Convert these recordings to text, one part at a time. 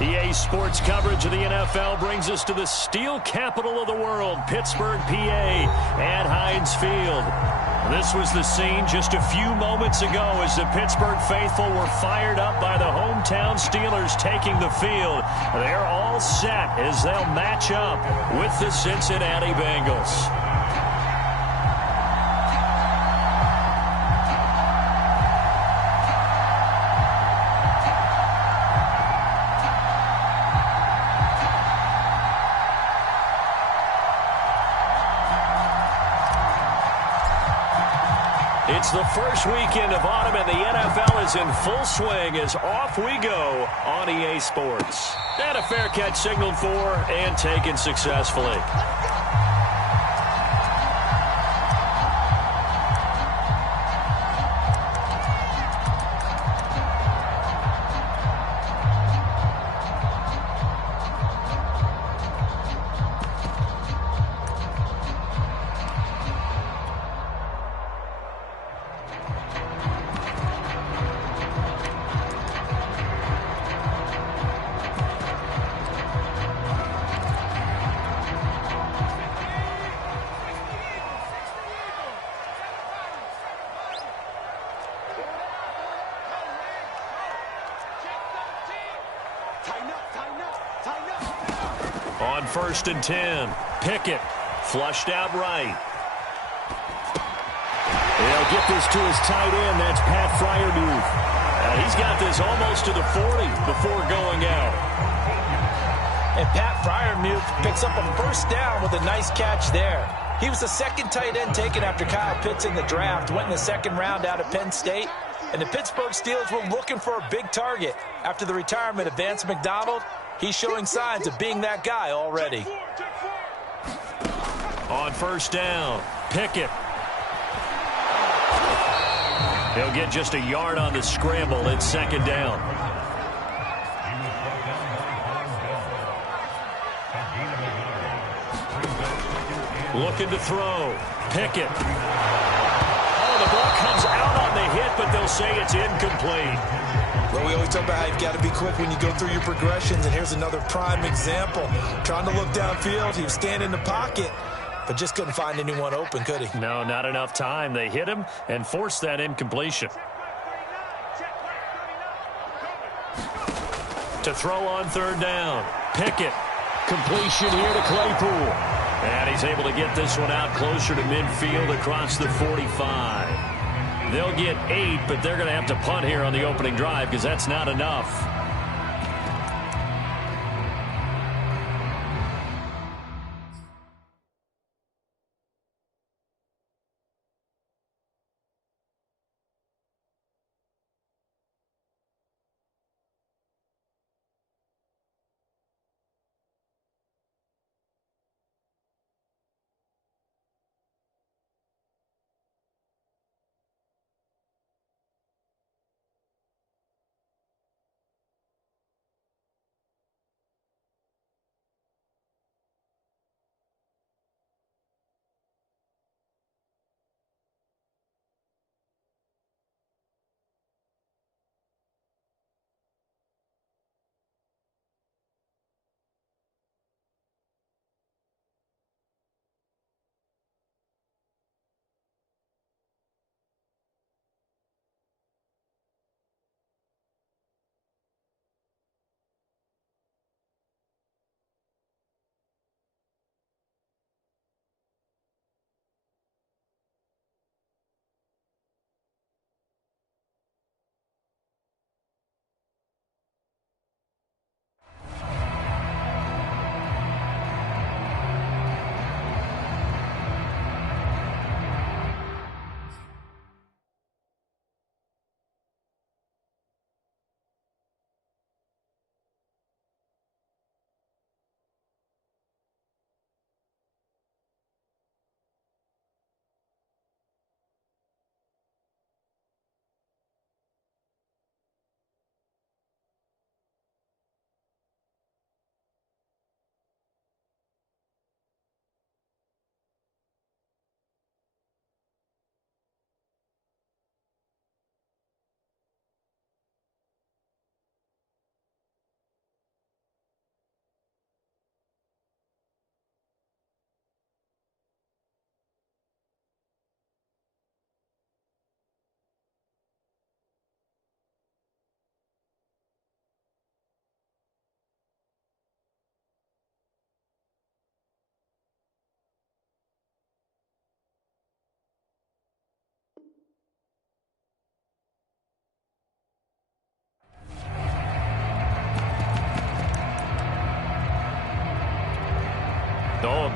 EA Sports coverage of the NFL brings us to the steel capital of the world, Pittsburgh, PA, at Heinz Field. This was the scene just a few moments ago as the Pittsburgh faithful were fired up by the hometown Steelers taking the field. They're all set as they'll match up with the Cincinnati Bengals. It's the first weekend of autumn, and the NFL is in full swing as off we go on EA Sports. And a fair catch signaled for and taken successfully. On 1st and 10, Pickett flushed out right. They'll get this to his tight end. That's Pat Freiermuth. He's got this almost to the 40 before going out. And Pat Freiermuth picks up a first down with a nice catch there. He was the second tight end taken after Kyle Pitts in the draft, went in the second round out of Penn State. And the Pittsburgh Steelers were looking for a big target. After the retirement of Vance McDonald, he's showing signs of being that guy already. On 1st down, Pickett. He'll get just a yard on the scramble. It's 2nd down. Looking to throw. Pickett. Oh, the ball comes out on the hit, but they'll say it's incomplete. Well, we always talk about how you've got to be quick when you go through your progressions, and here's another prime example. Trying to look downfield, he was standing in the pocket, but just couldn't find anyone open, could he? No, not enough time. They hit him and forced that incompletion. To throw on 3rd down, Pickett. Completion here to Claypool. And he's able to get this one out closer to midfield across the 45. They'll get 8, but they're going to have to punt here on the opening drive because that's not enough.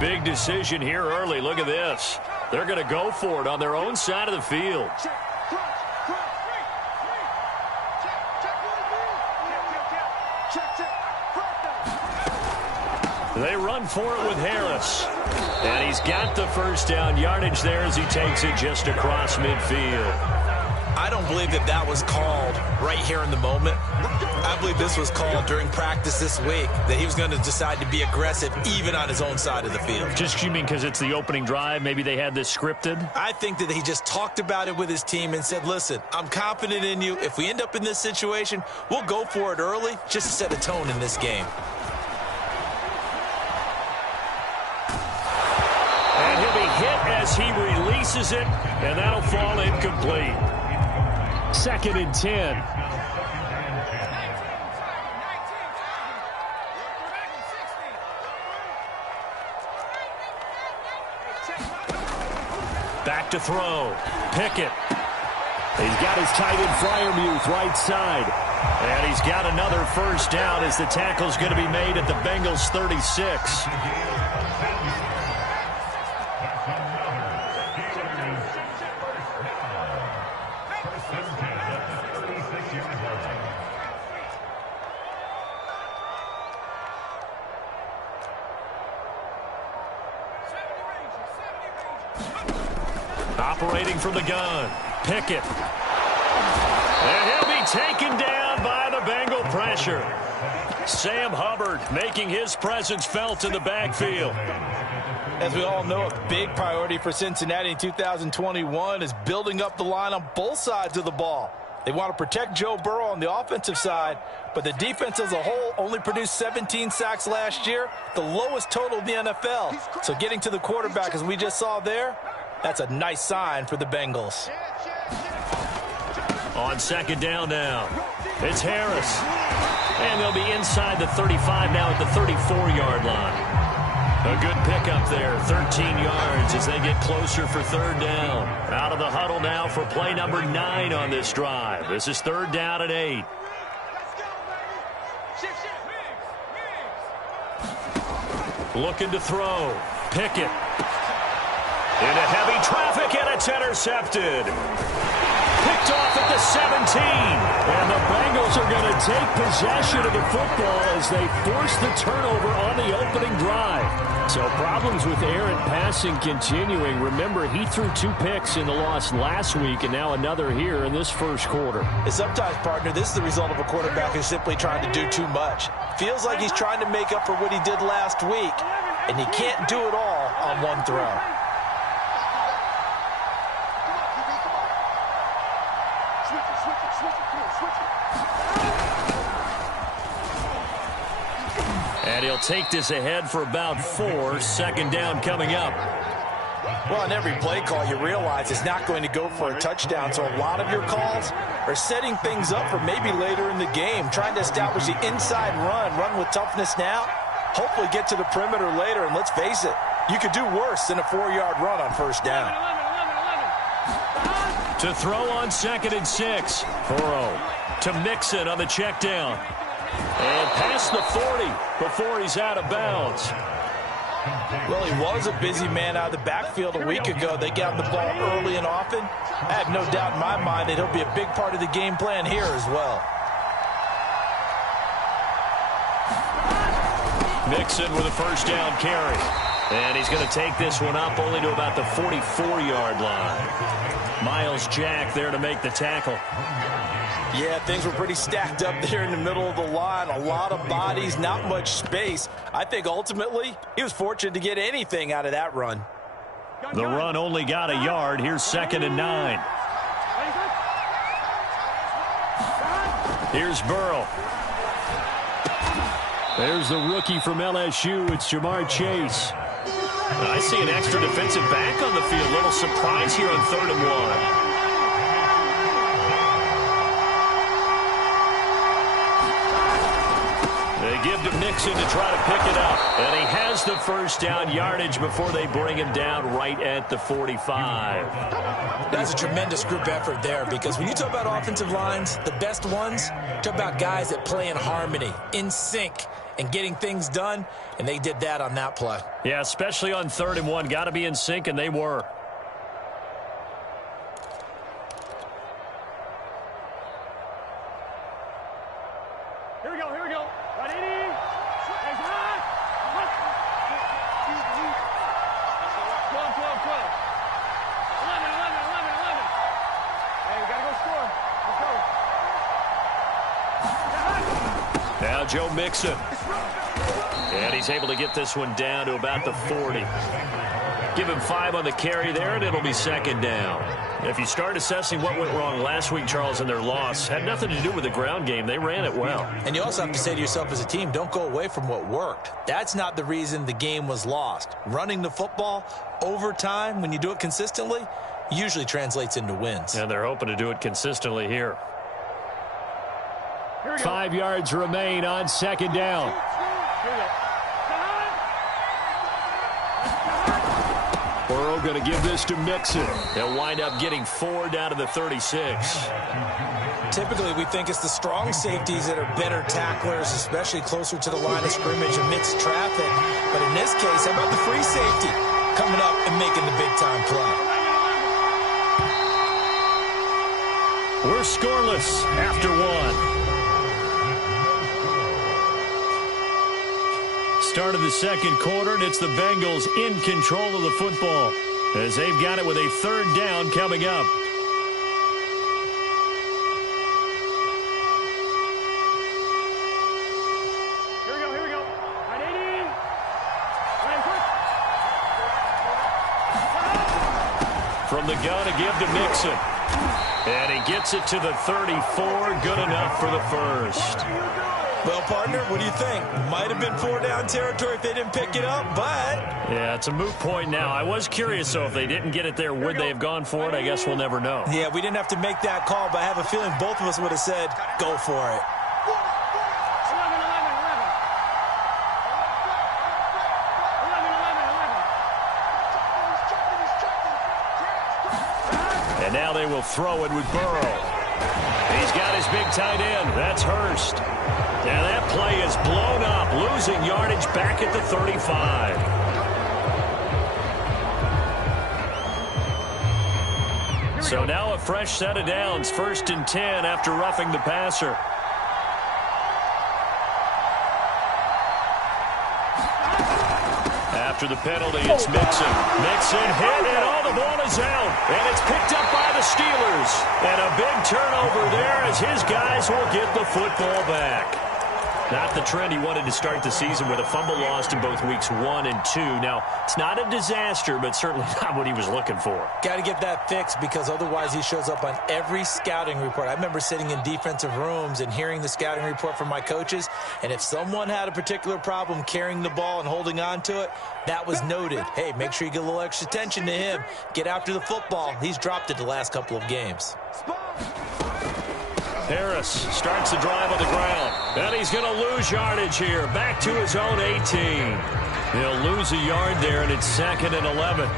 big decision here early. Look at this. They're going to go for it on their own side of the field. They run for it with Harris. And he's got the first down yardage there as he takes it just across midfield. I don't believe that was called right here in the moment. I believe this was called during practice this week, that he was going to decide to be aggressive even on his own side of the field. Just, you mean because it's the opening drive? Maybe they had this scripted? I think that he just talked about it with his team and said, listen, I'm confident in you. If we end up in this situation, we'll go for it early just to set a tone in this game. And he'll be hit as he releases it, and that'll fall incomplete. 2nd and 10. Back to throw. Pickett. He's got his tight end Freiermuth right side. And he's got another first down as the tackle's going to be made at the Bengals 36. Operating from the gun, Pickett. And he'll be taken down by the Bengal pressure. Sam Hubbard making his presence felt in the backfield. As we all know, a big priority for Cincinnati in 2021 is building up the line on both sides of the ball. They want to protect Joe Burrow on the offensive side, but the defense as a whole only produced 17 sacks last year, the lowest total in the NFL. So getting to the quarterback, as we just saw there, that's a nice sign for the Bengals. On 2nd down now, it's Harris. And they'll be inside the 35 now at the 34-yard line. A good pickup there, 13 yards as they get closer for 3rd down. Out of the huddle now for play number 9 on this drive. This is 3rd down and 8. Looking to throw. Pickett. Into heavy traffic, and it's intercepted. Picked off at the 17. And the Bengals are going to take possession of the football as they force the turnover on the opening drive. So problems with errant passing continuing. Remember, he threw 2 picks in the loss last week, and now another here in this first quarter. And sometimes, partner, this is the result of a quarterback who's simply trying to do too much. Feels like he's trying to make up for what he did last week, and he can't do it all on one throw. And he'll take this ahead for about 4. 2nd down coming up. Well, on every play call, you realize it's not going to go for a touchdown. So a lot of your calls are setting things up for maybe later in the game, trying to establish the inside run with toughness now, hopefully get to the perimeter later. And let's face it, you could do worse than a 4-yard run on 1st down. To throw on 2nd and 6. Burrow to Mixon on the check down. And past the 40 before he's out of bounds. Well, he was a busy man out of the backfield a week ago. They got the ball early and often. I have no doubt in my mind that he'll be a big part of the game plan here as well. Mixon with a first down carry. And he's going to take this one up only to about the 44-yard line. Miles Jack there to make the tackle. Yeah, things were pretty stacked up there in the middle of the line. A lot of bodies, not much space. I think ultimately he was fortunate to get anything out of that run. The run only got a yard. Here's 2nd and 9. Here's Burrow. There's the rookie from LSU. It's Jamar Chase. I see an extra defensive back on the field. Little surprise here on 3rd and 1. They give to Mixon to try to pick it up. And he has the first down yardage before they bring him down right at the 45. That's a tremendous group effort there, because when you talk about offensive lines, the best ones, talk about guys that play in harmony, in sync. and getting things done, and they did that on that play. Yeah, especially on 3rd and 1. Got to be in sync, and they were. Here we go. Right, 80. Hey, come on. 12. 11. Hey, we got to go score. Let's go. Now Joe Mixon. And he's able to get this one down to about the 40. Give him 5 on the carry there, and it'll be 2nd down. If you start assessing what went wrong last week, Charles, in their loss, had nothing to do with the ground game. They ran it well. And you also have to say to yourself as a team, don't go away from what worked. That's not the reason the game was lost. Running the football over time, when you do it consistently, usually translates into wins. And they're hoping to do it consistently here. Here we go. 5 yards remain on 2nd down. Here we go. Burrow going to give this to Mixon. They'll wind up getting 4 down to the 36. Typically, we think it's the strong safeties that are better tacklers, especially closer to the line of scrimmage amidst traffic. But in this case, how about the free safety coming up and making the big-time play? We're scoreless after 1. Start of the 2nd quarter, and it's the Bengals in control of the football as they've got it with a 3rd down coming up. Here we go. Right, 80. Right, quick. From the gun, a give to Mixon. And he gets it to the 34. Good enough for the 1st. Well, partner, what do you think? Might have been 4-down territory if they didn't pick it up, but... Yeah, it's a moot point now. I was curious, though, if they didn't get it there, would they have gone for it? I guess we'll never know. Yeah, we didn't have to make that call, but I have a feeling both of us would have said, go for it. 11. And now they will throw it with Burrow. He's got his big tight end. That's Hurst. Now that play is blown up, losing yardage back at the 35. So now a fresh set of downs, 1st and 10 after roughing the passer. After the penalty, it's Mixon. Mixon hit, and all the ball is out. And it's picked up by the Steelers. And a big turnover there as his guys will get the football back. Not the trend he wanted to start the season with a fumble lost in both weeks 1 and 2. Now, it's not a disaster, but certainly not what he was looking for. Got to get that fixed because otherwise he shows up on every scouting report. I remember sitting in defensive rooms and hearing the scouting report from my coaches, and if someone had a particular problem carrying the ball and holding on to it, that was noted. Hey, make sure you get a little extra attention to him. Get after the football. He's dropped it the last couple of games. Harris starts the drive on the ground. And he's going to lose yardage here. Back to his own 18. He'll lose a yard there, and it's 2nd and 11.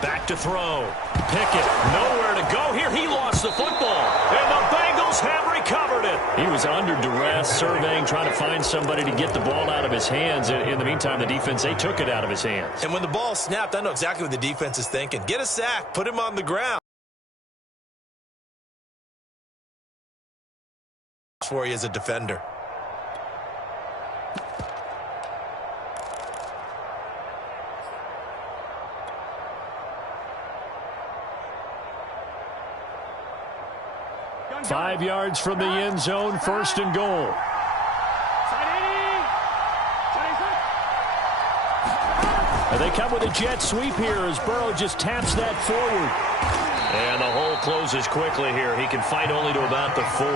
Back to throw. Pickett, nowhere to go here. He lost the football, and the Bengals have recovered it. He was under duress, surveying, trying to find somebody to get the ball out of his hands. In the meantime, the defense, they took it out of his hands. And when the ball snapped, I know exactly what the defense is thinking. Get a sack, put him on the ground. For you as a defender. Five yards from the end zone, 1st and goal. And they come with a jet sweep here as Burrow just taps that forward. And the hole closes quickly here. He can fight only to about the 4.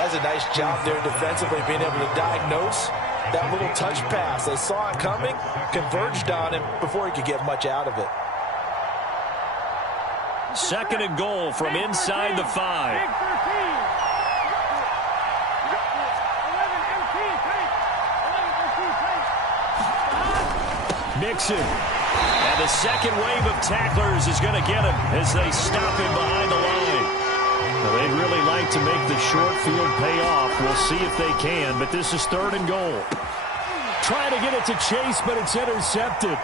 That's a nice job there defensively, being able to diagnose that little touch pass. They saw it coming, converged on him before he could get much out of it. 2nd and goal from inside the 5. Mixon. And the second wave of tacklers is going to get him as they stop him behind the line. Well, they'd really like to make the short field pay off. We'll see if they can, but this is 3rd and goal. Trying to get it to Chase, but it's intercepted.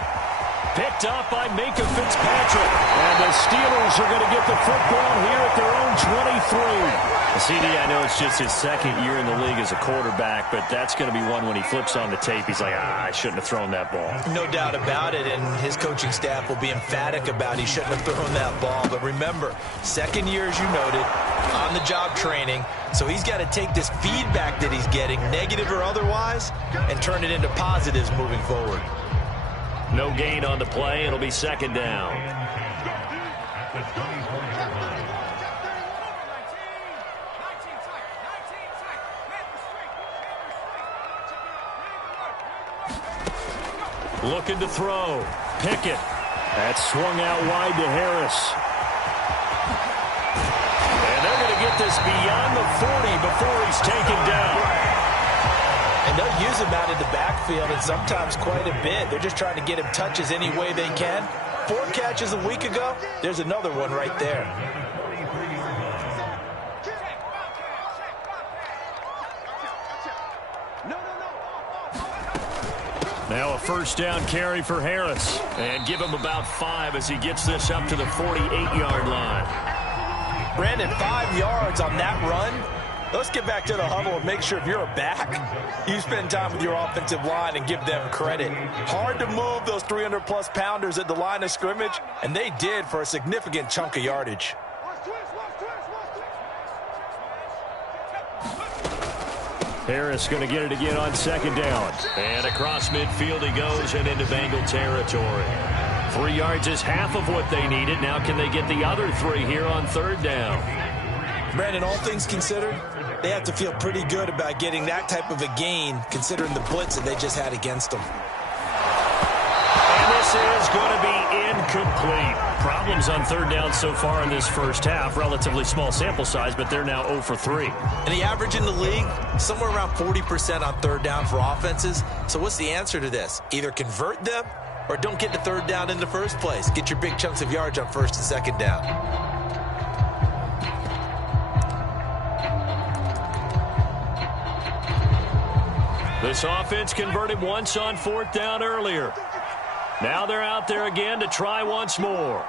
Picked up by Minkah Fitzpatrick. And the Steelers are going to get the football here at their own 23. CD, I know it's just his 2nd year in the league as a quarterback, but that's going to be one when he flips on the tape. He's like, I shouldn't have thrown that ball. No doubt about it, and his coaching staff will be emphatic about he shouldn't have thrown that ball. But remember, 2nd year, as you noted, on-the-job training. So he's got to take this feedback that he's getting, negative or otherwise, and turn it into positives moving forward. No gain on the play. It'll be 2nd down. Looking to throw. Pickett. That swung out wide to Harris. And they're going to get this beyond the 40 before he's taken down. And they'll use him out in the backfield, and sometimes quite a bit. They're just trying to get him touches any way they can. 4 catches a week ago. There's another one right there. Now a 1st down carry for Harris. And give him about 5 as he gets this up to the 48-yard line. Brandon, 5 yards on that run. Let's get back to the huddle and make sure if you're a back, you spend time with your offensive line and give them credit. Hard to move those 300-plus pounders at the line of scrimmage, and they did for a significant chunk of yardage. Harris going to get it again on 2nd down. And across midfield he goes and into Bengal territory. 3 yards is half of what they needed. Now can they get the other 3 here on 3rd down? Brandon, all things considered, they have to feel pretty good about getting that type of a gain considering the blitz that they just had against them. And this is going to be incomplete. Problems on 3rd down so far in this first half. Relatively small sample size, but they're now 0 for 3. And the average in the league, somewhere around 40% on 3rd down for offenses. So what's the answer to this? Either convert them or don't get to 3rd down in the first place. Get your big chunks of yards on 1st and 2nd down. This offense converted once on 4th down earlier. Now they're out there again to try once more.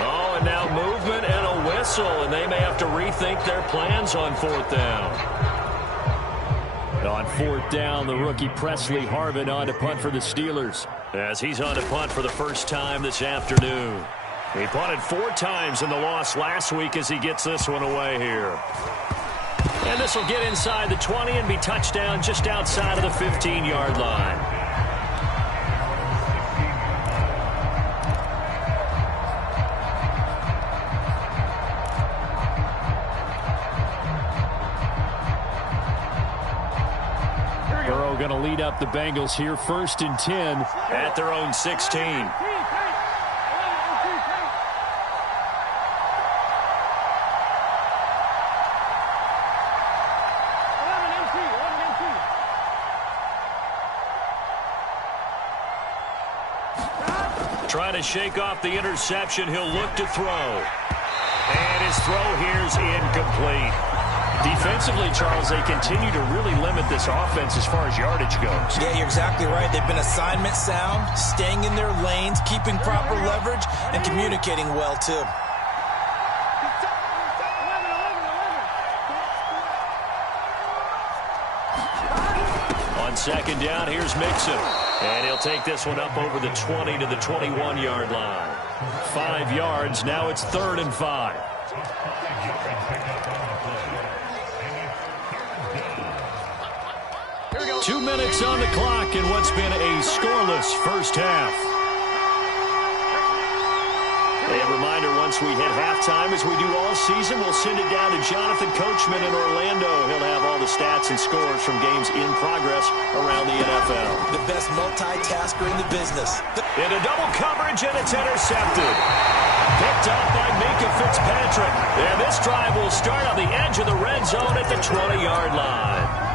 Oh, and now movement and a whistle, and they may have to rethink their plans on 4th down. On 4th down, the rookie Presley Harvin on to punt for the Steelers, as he's on to punt for the first time this afternoon. He punted 4 times in the loss last week as he gets this one away here. And this will get inside the 20 and be touchdown just outside of the 15-yard line. Burrow going to lead up the Bengals here, 1st and 10 at their own 16. Trying to shake off the interception. He'll look to throw. And his throw here's incomplete. Defensively, Charles, they continue to really limit this offense as far as yardage goes. Yeah, you're exactly right. They've been assignment sound, staying in their lanes, keeping proper leverage, and communicating well, too. On 2nd down, here's Mixon. And he'll take this one up over the 20 to the 21-yard line. 5 yards. Now it's 3rd and 5. Here we go. 2 minutes on the clock in what's been a scoreless first half. A reminder once once we hit halftime, as we do all season, we'll send it down to Jonathan Coachman in Orlando. He'll have all the stats and scores from games in progress around the NFL. The best multitasker in the business. Into double coverage, and it's intercepted. Picked up by Minkah Fitzpatrick. And this drive will start on the edge of the red zone at the 20-yard line.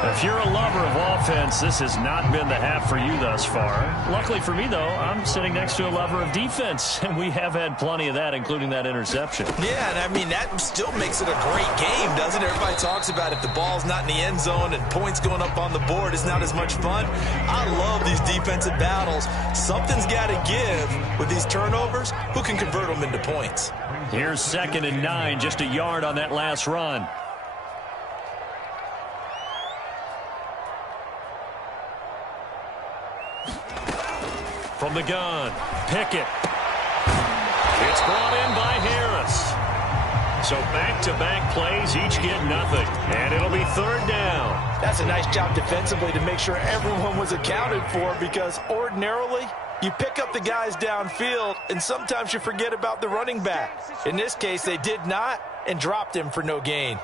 If you're a lover of offense, this has not been the half for you thus far. Luckily for me, though, I'm sitting next to a lover of defense, and we have had plenty of that, including that interception. Yeah, and I mean, that still makes it a great game, doesn't it? Everybody talks about if the ball's not in the end zone and points going up on the board, it's not as much fun. I love these defensive battles. Something's got to give with these turnovers. Who can convert them into points? Here's 2nd and 9, just a yard on that last run. From the gun, Pickett. It's brought in by Harris. So back-to-back plays, each get nothing. And it'll be 3rd down. That's a nice job defensively to make sure everyone was accounted for, because ordinarily you pick up the guys downfield and sometimes you forget about the running back. In this case, they did not and dropped him for no gain.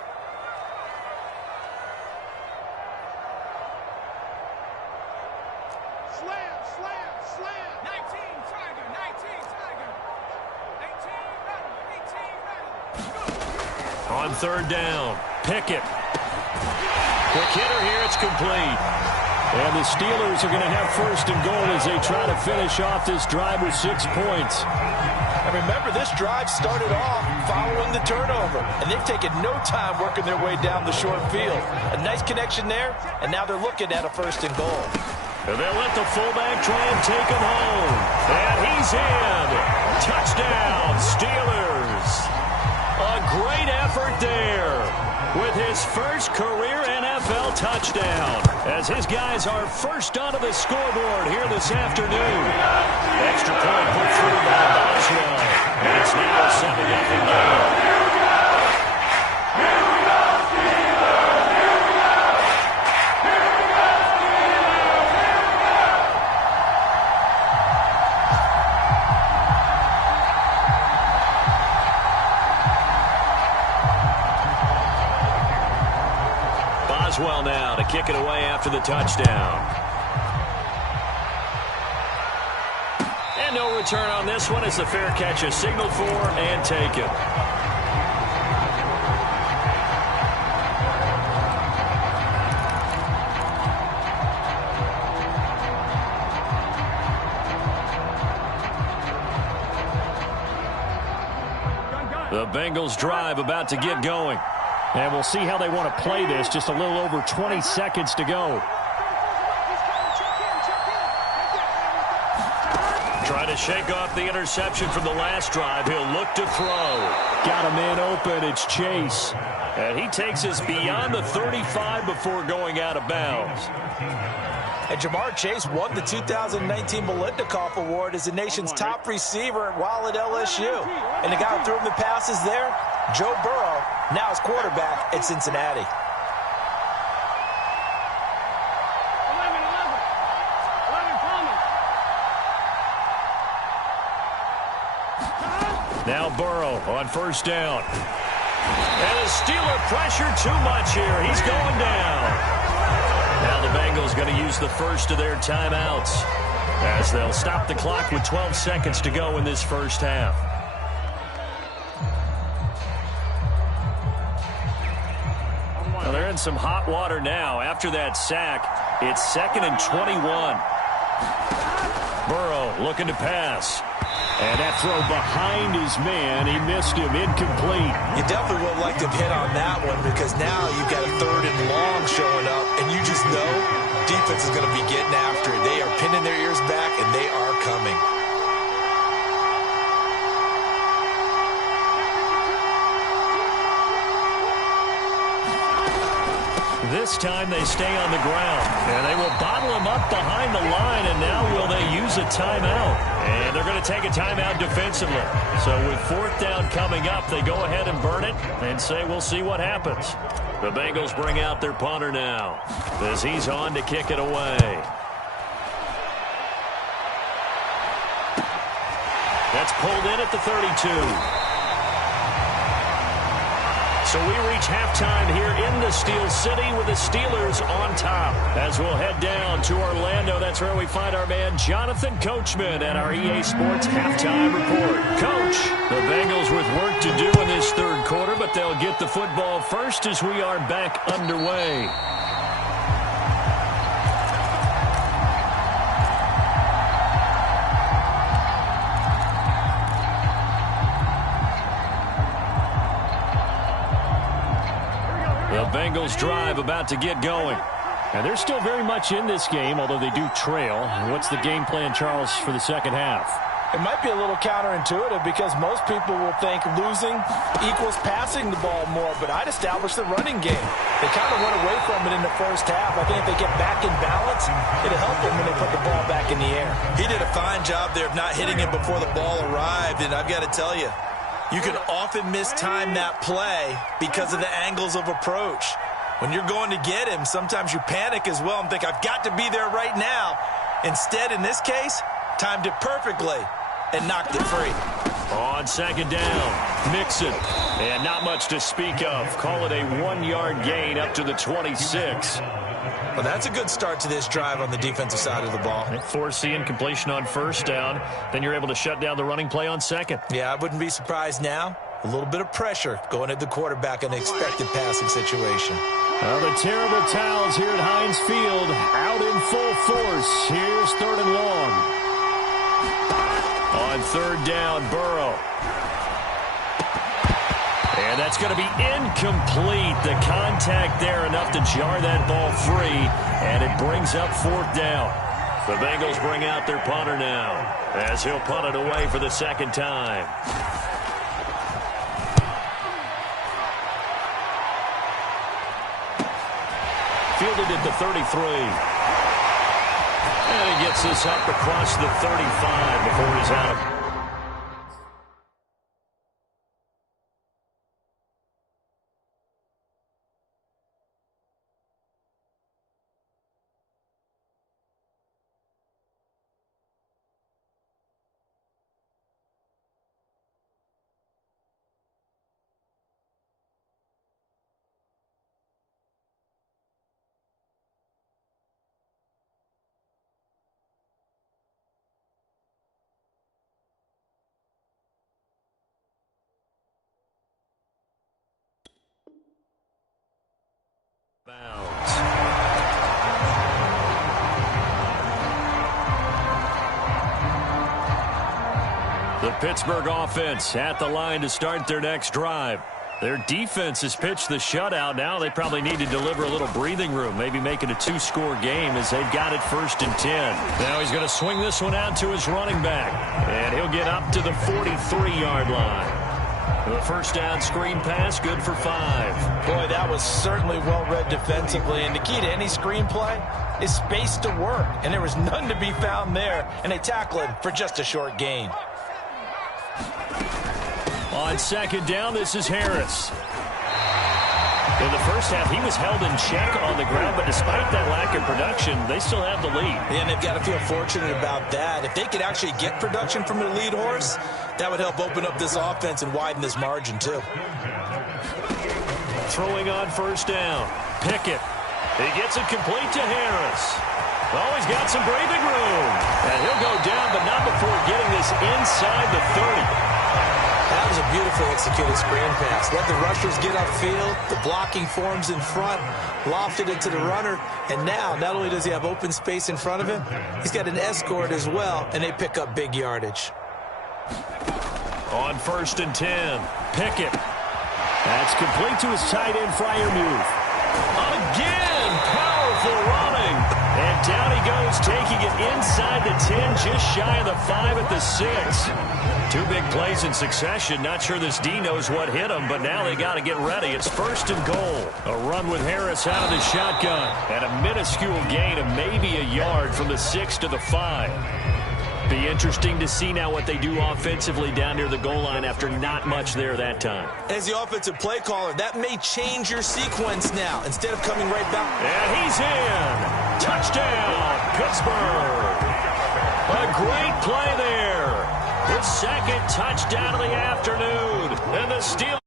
On 3rd down, Pickett. Quick hitter here, it's complete. And the Steelers are going to have 1st and goal as they try to finish off this drive with 6 points. And remember, this drive started off following the turnover, and they've taken no time working their way down the short field. A nice connection there, and now they're looking at a 1st and goal. And they'll let the fullback try and take him home. And he's in. Touchdown, Steelers. A great effort there with his first career NFL touchdown, as his guys are first onto the scoreboard here this afternoon. Extra point put through by Boswell, and it's now a 7-0 game. Boswell now to kick it away after the touchdown. And no return on this one as the fair catch is signaled for and taken. The Bengals drive about to get going. And we'll see how they want to play this. Just a little over 20 seconds to go. Trying to shake off the interception from the last drive. He'll look to throw. Got a man open. It's Chase. And he takes us beyond the 35 before going out of bounds. And Jamar Chase won the 2019 Biletnikoff Award as the nation's top receiver while at LSU. And the guy who threw him the passes there, Joe Burrow, now is quarterback at Cincinnati. 11. Now Burrow on 1st down. And the Steeler pressure too much here. He's going down. Now the Bengals going to use the first of their timeouts as they'll stop the clock with 12 seconds to go in this first half. Well, they're in some hot water now. After that sack, it's 2nd and 21. Burrow looking to pass. And that throw behind his man, he missed him, incomplete. You definitely would have liked to hit on that one, because now you've got a 3rd and long showing up, and you just know defense is going to be getting after it. They are pinning their ears back, and they are coming. This time they stay on the ground, and they will bottle him up behind the line, and now will they use a timeout? And they're going to take a timeout defensively. So with 4th down coming up, they go ahead and burn it and say we'll see what happens. The Bengals bring out their punter now as he's on to kick it away. That's pulled in at the 32. So we reach halftime here in the Steel City with the Steelers on top. As we'll head down to Orlando, that's where we find our man Jonathan Coachman at our EA Sports Halftime Report. Coach, the Bengals with work to do in this third quarter, but they'll get the football first as we are back underway. The Bengals drive about to get going. And they're still very much in this game, although they do trail. What's the game plan, Charles, for the second half? It might be a little counterintuitive because most people will think losing equals passing the ball more, but I'd establish the running game. They kind of went away from it in the first half. I think if they get back in balance, it'll help them when they put the ball back in the air. He did a fine job there of not hitting it before the ball arrived, and I've got to tell you, you can often mistime that play because of the angles of approach. When you're going to get him, sometimes you panic as well and think, I've got to be there right now. Instead, in this case, timed it perfectly and knocked it free. On second down, Mixon. And not much to speak of. Call it a 1-yard gain up to the 26. Well, that's a good start to this drive on the defensive side of the ball. Force the incompletion on first down. Then you're able to shut down the running play on second. Yeah, I wouldn't be surprised now. A little bit of pressure going at the quarterback in an expected passing situation. Well, the terrible towels here at Heinz Field out in full force. Here's third and long. On third down, Burrow. And that's going to be incomplete. The contact there enough to jar that ball free, and it brings up fourth down. The Bengals bring out their punter now as he'll punt it away for the second time. Fielded at the 33. And he gets this up across the 35 before he's out. The Pittsburgh offense at the line to start their next drive. Their defense has pitched the shutout. Now they probably need to deliver a little breathing room, maybe make it a 2-score game as they've got it 1st and 10. Now he's going to swing this one out to his running back, and he'll get up to the 43-yard line. The first down screen pass, good for 5. Boy, that was certainly well-read defensively, and the key to any screen play is space to work, and there was none to be found there, and they tackle him for just a short gain. On second down, this is Harris. In the first half, he was held in check on the ground, but despite that lack of production, they still have the lead. And they've got to feel fortunate about that. If they could actually get production from their lead horse, that would help open up this offense and widen this margin, too. Throwing on first down, Pickett. He gets it complete to Harris. Oh, he's got some breathing room. And he'll go down, but not before getting this inside the 30. That was a beautifully executed screen pass. Let the rushers get upfield. The blocking forms in front. Lofted it to the runner. And now, not only does he have open space in front of him, he's got an escort as well, and they pick up big yardage. On 1st and 10, Pickett. That's complete to his tight end, Freiermuth. Again, powerful running. And down he goes, taking it inside the 10, just shy of the 5 at the 6. 2 big plays in succession. Not sure this D knows what hit him, but now they got to get ready. It's 1st and goal. A run with Harris out of the shotgun. And a minuscule gain of maybe a yard from the 6 to the 5. Be interesting to see now what they do offensively down near the goal line after not much there that time. As the offensive play caller, that may change your sequence now. Instead of coming right back. And he's in. Touchdown, Pittsburgh. A great play there. It second touchdown of the afternoon. And the Steelers